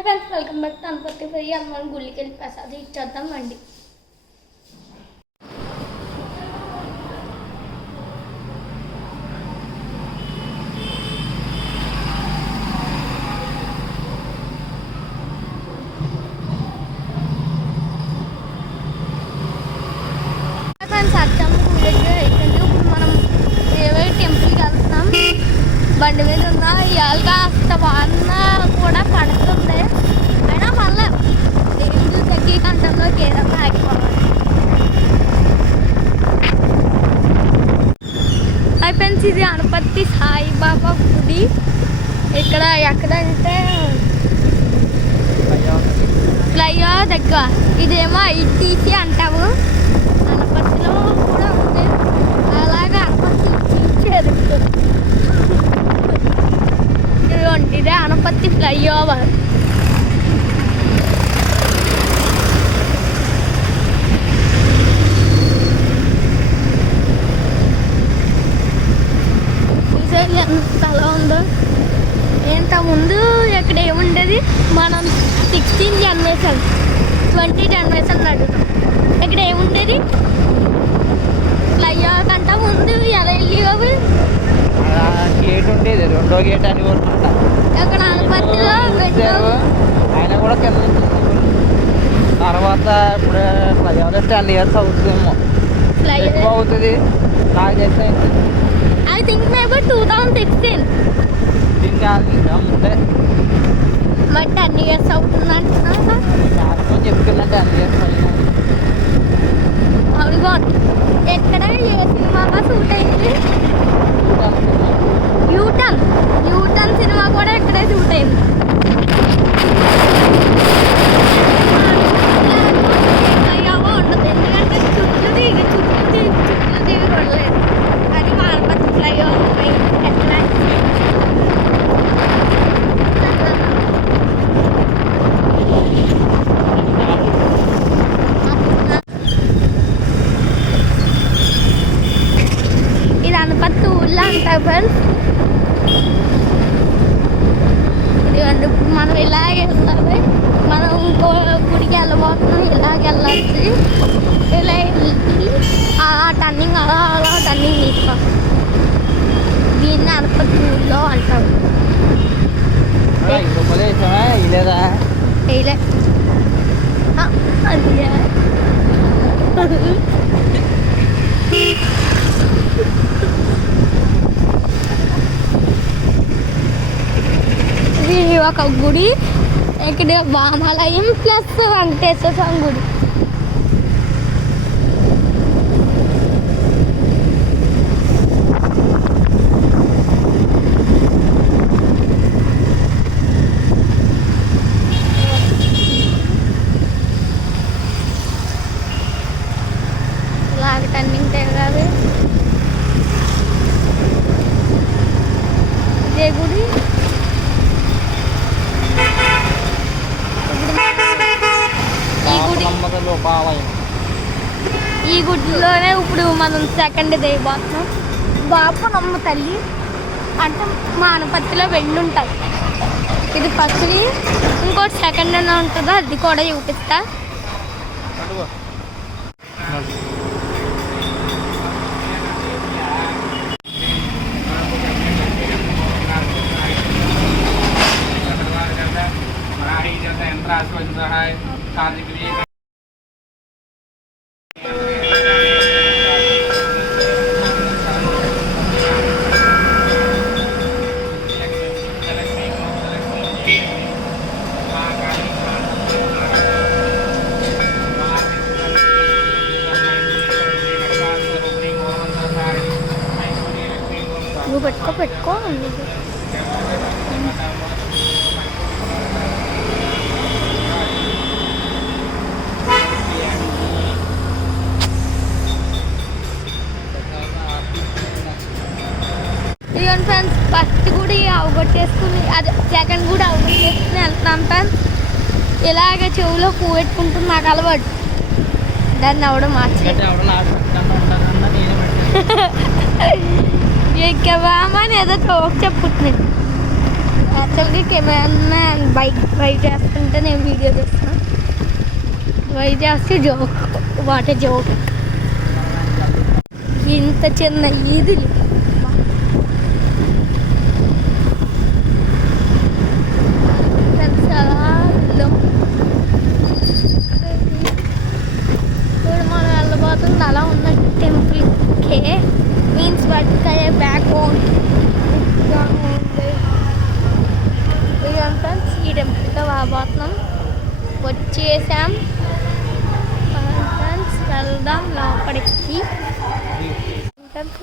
Hi friends, welcome back to అనుపత్తి fry. మనం గుళ్ళకి వెళ్ళి ప్రసాదం ఇచ్చేద్దాం అండి. ఫ్రెండ్స్, అచ్చమ్మ గుడి దగ్గర అయిపోయింది. ఇప్పుడు మనం ఏవే టెంపుల్కి వెళ్తున్నాం. బండి మీద ఉన్న ఇవాళ కాస్త వాన కూడా పడుతుంది. అయినా మళ్ళీ దేవుడు తగ్గి గంటల్లోకి ఏదన్నా ఆగిపోవాలి. ఫ్రెండ్స్, ఇది అనుపత్తి సాయిబాబా గుడి. ఇక్కడ ఎక్కడంటే ఫ్లైఓవర్ దగ్గర. ఇదేమో ఐటీసీ అంటావు. అనుపత్తిలో కూడా ఉంది. అలాగే అనుపత్తి ఇచ్చారు. ఇదే అనుపత్తి ఫ్లైఓవర్. ఎంత అలా ఉందో. ఇంత ముందు ఇక్కడ ఏముండేది, మనం 16 జనరేషన్ 20 జనరేషన్ అడుగుతాం. ఇక్కడ ఏముండేది, ఫ్లైఓవర్ కంటే ముందు ఎలా వెళ్ళేవి గేట్ ఉండేది, రెండో గేట్ అని అనమాట. అక్కడ అనుపత్తిలో ఆయన కూడా కింద తర్వాత ఇప్పుడు ఫ్లైఓవర్ 10 years అవుతుందేమో, ఎక్కువ అవుతుంది నాకు తెలిసి. ఐ థింక్ మేబీ 2016 ఇంకా ముందే మరి 10 years అవుతుంది అంటున్నా. చెప్తున్నా 10 years అవును. ఎక్కడ ఏ సినిమాగా షూట్ అయింది? యూటర్న్ సినిమా కూడా ఇక్కడే షూట్ అయింది. ఉండదు, ఎందుకంటే చుట్టూ దిగి కొడలేదు. అది మా అనుపత్తి ఫ్లైఓవర్ ఎట్లా ఇది అనుపత్తి ఊళ్ళో అంటారు ఫ్రెండ్స్. ఇదిగోండి, ఇప్పుడు మనం ఇలాగ వెళ్తాము. మనం ఇంకో గుడికి వెళ్ళబోతున్నాం. ఇలాగ వెళ్ళాలి. ఇలా వెళ్ళి ఆ టర్నింగ్ అలా టర్నింగ్ తీసుకో. దీన్ని అనుపత్తి ఊళ్ళో అంటారు. వేయలే ఇది ఒక గుడి. ఇక్కడ వామాలయం ప్లస్ వెంకటేశ్వర స్వామి గుడి. ఇలాగ టర్నింగ్ తిరగాలి. ఇదే గుడి. ఈ గుడిలోనే ఇప్పుడు మనం సెకండ్ దిగిపోతున్నాం. బాపనమ్మ తల్లి అంటే మా అనుపత్తిలో వెళ్ళుంటుంది. ఇది ఫస్ట్, ఇంకోటి సెకండ్ అని ఉంటుందో అది కూడా చూపిస్తా. నువ్వు పెట్టుకో. ఇదిగోండి ఫ్రెండ్స్, ఫస్ట్ గుడి అవగొట్టేసుకుని అదే సెకండ్ గుడి అవగొట్టేసుకుని వెళ్తున్నాం ఫ్రెండ్స్. ఇలాగ చెవులో పువ్వు పెట్టుకుంటుంది, నాకు అలవాటు. దాన్ని అవడం మార్చి ఎక్కవామని ఏదో తోక చెప్పుతున్నాడు. యాక్చువల్గా కెమెరా బైక్ డ్రైవ్ చేస్తుంటే నేను వీడియో చేస్తున్నా. డ్రైవ్ చేస్తే జోక్, వాట్ జోక్. ఇంత చిన్న ఇది ఇప్పుడు మనం వెళ్ళబోతుంది అలా ఉన్న టెంపుల్కే మీన్స్ వాటికి బ్యాక్ హోమ్ ఫ్రెండ్స్. ఈ టెంపుల్తో రాబోతున్నాం, వచ్చేసాం ఫ్రెండ్స్. వెళ్దాం లోపలికి.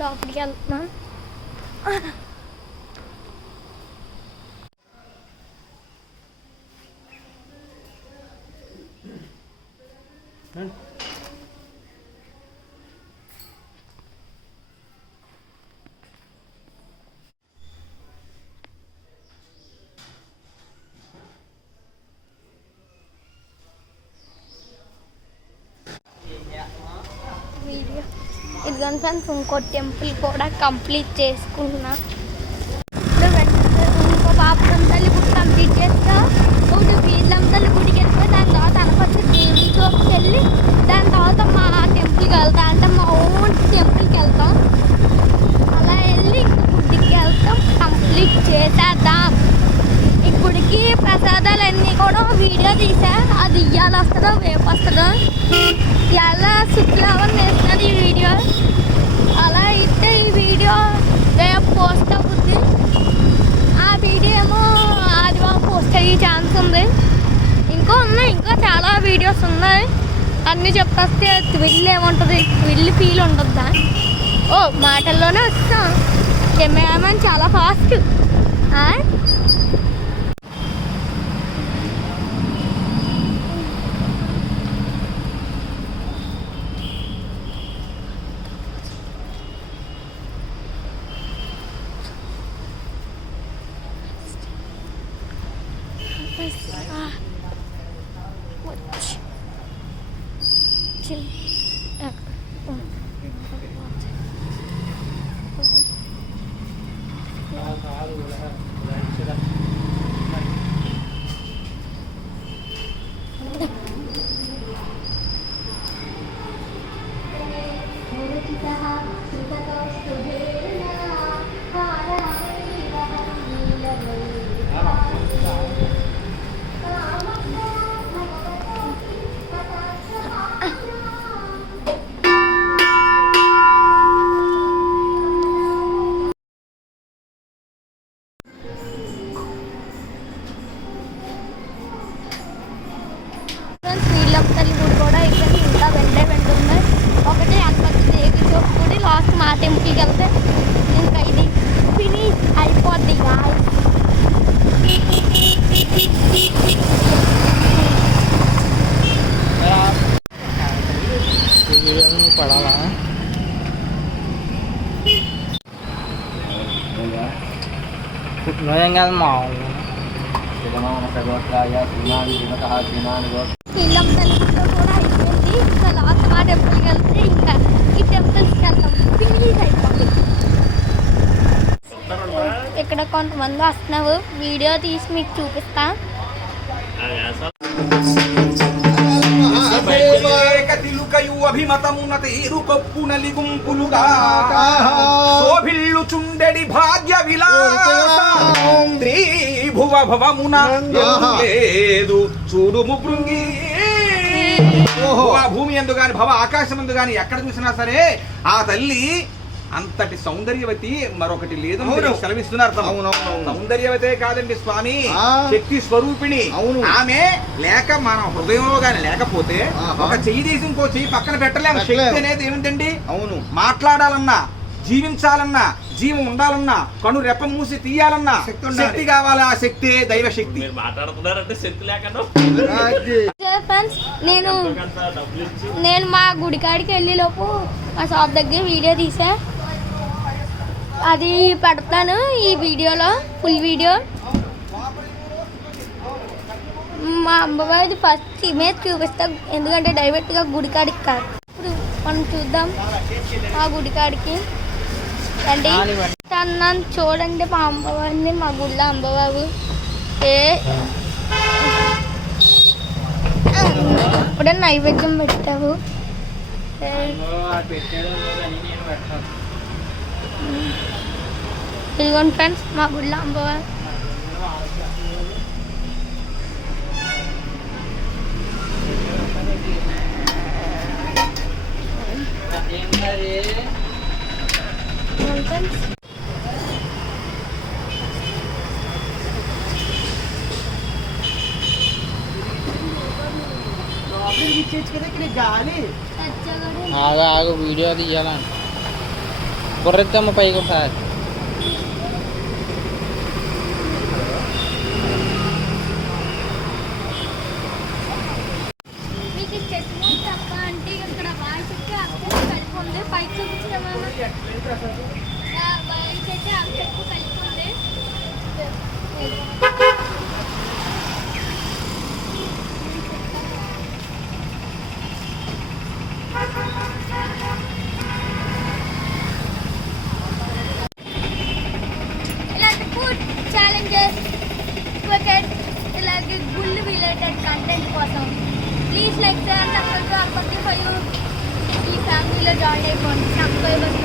లోపలికి వెళ్తున్నాం. ఇదిగోండి ఫ్రెండ్స్, ఇంకో టెంపుల్ కూడా కంప్లీట్ చేసుకున్నా. ఇంకో బాబురం తల్లి గుడి కంప్లీట్ చేస్తా. ఒకటి వీళ్ళం తల్లి గుడికి వెళ్ళిపోయి దాని తర్వాత అనపర్తి దేవి చోపుకి వెళ్ళి దాని తర్వాత మా టెంపుల్కి వెళ్తాం. అంటే మా ఓన్ టెంపుల్కి వెళ్తాం. అలా వెళ్ళి గుడికి వెళ్తాం, కంప్లీట్ చేసేద్దాం. ఈ గుడికి ప్రసాదాలన్నీ కూడా వీడియో తీసా. అది ఇయ్యాల వస్తుందో రేపు వస్తుందో. ఎలా శుక్రవారం వేస్తున్నది ఈ వీడియో. అలా అయితే ఈ వీడియో రేపు పోస్ట్ అవుతుంది. ఆ వీడియో ఏమో ఆదివారం పోస్ట్ అయ్యే ఛాన్స్ ఉంది. ఇంకా చాలా వీడియోస్ ఉన్నాయి. అన్నీ చెప్పేస్తే థ్రిల్ ఏముంటుంది, థ్రిల్ ఫీల్ ఉంటుందా? ఓ మాటల్లోనే వస్తాం. కెమెరామెన్ చాలా ఫాస్ట్. తల్లి గుడి కూడా అయిపోయింది. ఇంకా వెంటున్నాయి. ఒకటి అనపర్తి దేవి చోపు గుడి, లాస్ట్ మా టెంపుల్కి వెళ్తే ఇంకా ఇది ఫినిష్ అయిపోద్ది. పడాలా ఏం కాదు మా ఇల్లం తల్లితో కూడా అయిపోయింది. ఇంకా లాస్ట్ మా టెంపుల్కి వెళ్తే ఇంకా ఈ టెంపుల్స్కి వెళ్తాం, ఫినిష్ అయిపోతుంది. ఇక్కడ కొంతమంది వస్తున్నారు, వీడియో తీసి మీకు చూపిస్తా. చుండెడి భాగ్య విలాసభువ భవమున లేదు చూడుము భృంగి. భూమి ఎందు గాని భవ ఆకాశం ఎందు గాని ఎక్కడ చూసినా సరే ఆ తల్లి అంతటి సౌందర్యవతి మరొకటి లేదని సెలవిస్తున్నారు. సౌందర్యవతే కాదండి స్వామి, శక్తి స్వరూపిణి. ఆమె లేక మన హృదయంలో గాని లేకపోతే ఒక చెయ్యి తీసి ఇంకో చెయ్యి పక్కన పెట్టలేము. శక్తి అనేది ఏమిటండి? అవును, మాట్లాడాలన్నా, జీవించాలన్నా, జీవం ఉండాలన్నా, కను రెప్ప మూసి తీయాలన్నా శక్తి కావాలి. ఆ శక్తి దైవ శక్తి. మాట్లాడుతున్నారంటే శక్తి లేకుండా నేను మా గుడికాడికి వెళ్ళే లోపు మా షాప్ దగ్గర వీడియో తీసా. అది పెడతాను ఈ వీడియోలో, ఫుల్ వీడియో. మా అమ్మవారి ఫస్ట్ ఇమేజ్ చూపిస్తాం, ఎందుకంటే డైరెక్ట్గా గుడికాడికి కాదు. ఇప్పుడు మనం చూద్దాం ఆ గుడికాడికి రండి. అన్నాను చూడండి మా అమ్మవారిని, మా గుళ్ళ అమ్మవారు ఇప్పుడే నైవేద్యం పెట్టావు. ఇదిగోండి ఫ్రెండ్స్ మా గుళ్ళ అమ్మవారు. ఆగు వీడియో తీయాలని బుర్రెత్తమ్మ పైకి ఒకసారి. మీకు చెట్లు తప్ప అంటే ఇక్కడ బావి చెట్టు అక్కడ కలిపి ఉంది. పైకి చూపించడమా బావి చెట్టు ఆ చెట్టు కలిపి ఉంది. ఇలాంటి ఫుడ్ ఛాలెంజెస్ క్రికెట్ ఇలాంటి గుళ్ళు రిలేటెడ్ కంటెంట్ కోసం ప్లీజ్ లైక్ చేయండి. సబ్స్క్రైబ్ ఫర్ యూ ఈ ఫ్యామిలీలో జాయిన్ అయిపోండి. సబ్స్క్రైబర్స్